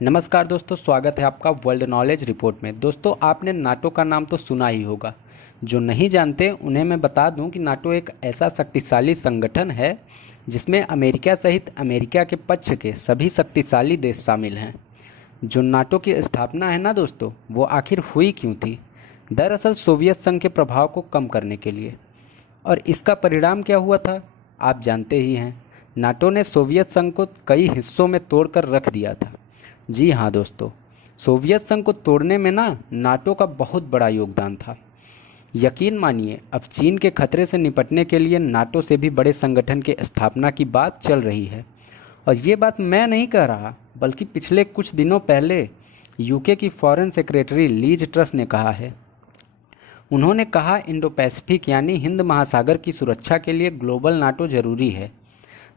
नमस्कार दोस्तों, स्वागत है आपका वर्ल्ड नॉलेज रिपोर्ट में। दोस्तों, आपने नाटो का नाम तो सुना ही होगा। जो नहीं जानते उन्हें मैं बता दूं कि नाटो एक ऐसा शक्तिशाली संगठन है जिसमें अमेरिका सहित अमेरिका के पक्ष के सभी शक्तिशाली देश शामिल हैं। जो नाटो की स्थापना है ना दोस्तों, वो आखिर हुई क्यों थी? दरअसल सोवियत संघ के प्रभाव को कम करने के लिए। और इसका परिणाम क्या हुआ था, आप जानते ही हैं। नाटो ने सोवियत संघ को कई हिस्सों में तोड़कर रख दिया था। जी हाँ दोस्तों, सोवियत संघ को तोड़ने में ना नाटो का बहुत बड़ा योगदान था। यकीन मानिए, अब चीन के खतरे से निपटने के लिए नाटो से भी बड़े संगठन के स्थापना की बात चल रही है। और ये बात मैं नहीं कह रहा, बल्कि पिछले कुछ दिनों पहले यूके की फॉरेन सेक्रेटरी लीज ट्रस ने कहा है। उन्होंने कहा, इंडो पैसिफिक यानी हिंद महासागर की सुरक्षा के लिए ग्लोबल नाटो जरूरी है।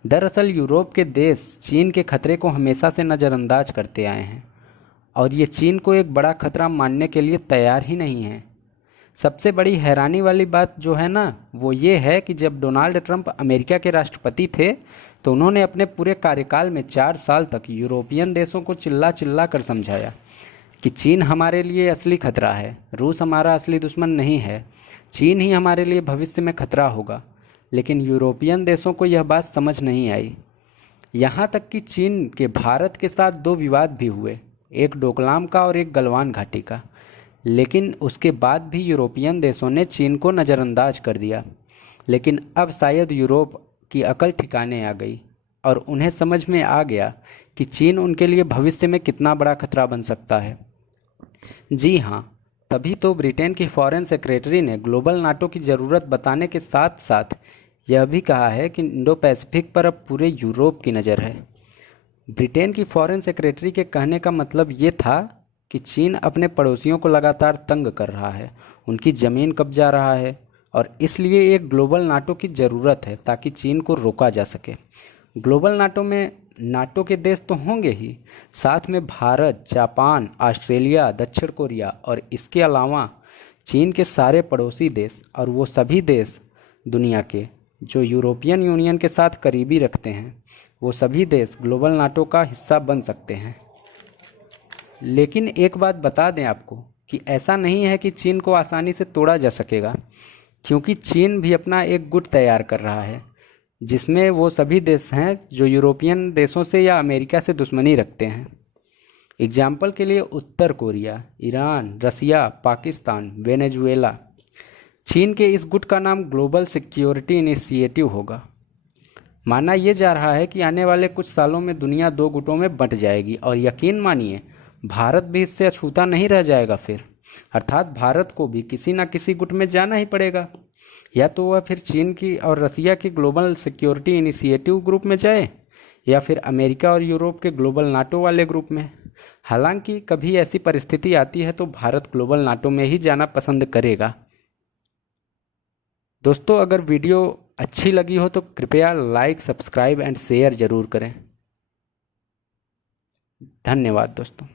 दरअसल यूरोप के देश चीन के खतरे को हमेशा से नज़रअंदाज करते आए हैं और ये चीन को एक बड़ा खतरा मानने के लिए तैयार ही नहीं है। सबसे बड़ी हैरानी वाली बात जो है ना, वो ये है कि जब डोनाल्ड ट्रंप अमेरिका के राष्ट्रपति थे तो उन्होंने अपने पूरे कार्यकाल में 4 साल तक यूरोपियन देशों को चिल्ला चिल्ला कर समझाया कि चीन हमारे लिए असली खतरा है, रूस हमारा असली दुश्मन नहीं है, चीन ही हमारे लिए भविष्य में खतरा होगा। लेकिन यूरोपियन देशों को यह बात समझ नहीं आई। यहाँ तक कि चीन के भारत के साथ 2 विवाद भी हुए, एक डोकलाम का और एक गलवान घाटी का। लेकिन उसके बाद भी यूरोपियन देशों ने चीन को नज़रअंदाज कर दिया। लेकिन अब शायद यूरोप की अकल ठिकाने आ गई और उन्हें समझ में आ गया कि चीन उनके लिए भविष्य में कितना बड़ा खतरा बन सकता है। जी हाँ, तभी तो ब्रिटेन की फॉरेन सेक्रेटरी ने ग्लोबल नाटो की ज़रूरत बताने के साथ साथ यह भी कहा है कि इंडो पैसिफिक पर अब पूरे यूरोप की नज़र है। ब्रिटेन की फॉरेन सेक्रेटरी के कहने का मतलब ये था कि चीन अपने पड़ोसियों को लगातार तंग कर रहा है, उनकी ज़मीन कब्जा रहा है और इसलिए एक ग्लोबल नाटो की ज़रूरत है ताकि चीन को रोका जा सके। ग्लोबल नाटो में नाटो के देश तो होंगे ही, साथ में भारत, जापान, ऑस्ट्रेलिया, दक्षिण कोरिया और इसके अलावा चीन के सारे पड़ोसी देश और वो सभी देश दुनिया के जो यूरोपियन यूनियन के साथ करीबी रखते हैं, वो सभी देश ग्लोबल नाटो का हिस्सा बन सकते हैं। लेकिन एक बात बता दें आपको कि ऐसा नहीं है कि चीन को आसानी से तोड़ा जा सकेगा, क्योंकि चीन भी अपना एक गुट तैयार कर रहा है जिसमें वो सभी देश हैं जो यूरोपियन देशों से या अमेरिका से दुश्मनी रखते हैं। एग्जाम्पल के लिए उत्तर कोरिया, ईरान, रसिया, पाकिस्तान, वेनेजुएला। चीन के इस गुट का नाम ग्लोबल सिक्योरिटी इनिशिएटिव होगा। माना यह जा रहा है कि आने वाले कुछ सालों में दुनिया 2 गुटों में बंट जाएगी और यकीन मानिए, भारत भी इससे अछूता नहीं रह जाएगा फिर। अर्थात भारत को भी किसी न किसी गुट में जाना ही पड़ेगा, या तो वह फिर चीन की और रसिया की ग्लोबल सिक्योरिटी इनिशिएटिव ग्रुप में जाए या फिर अमेरिका और यूरोप के ग्लोबल नाटो वाले ग्रुप में। हालांकि कभी ऐसी परिस्थिति आती है तो भारत ग्लोबल नाटो में ही जाना पसंद करेगा। दोस्तों, अगर वीडियो अच्छी लगी हो तो कृपया लाइक, सब्सक्राइब एंड शेयर जरूर करें। धन्यवाद दोस्तों।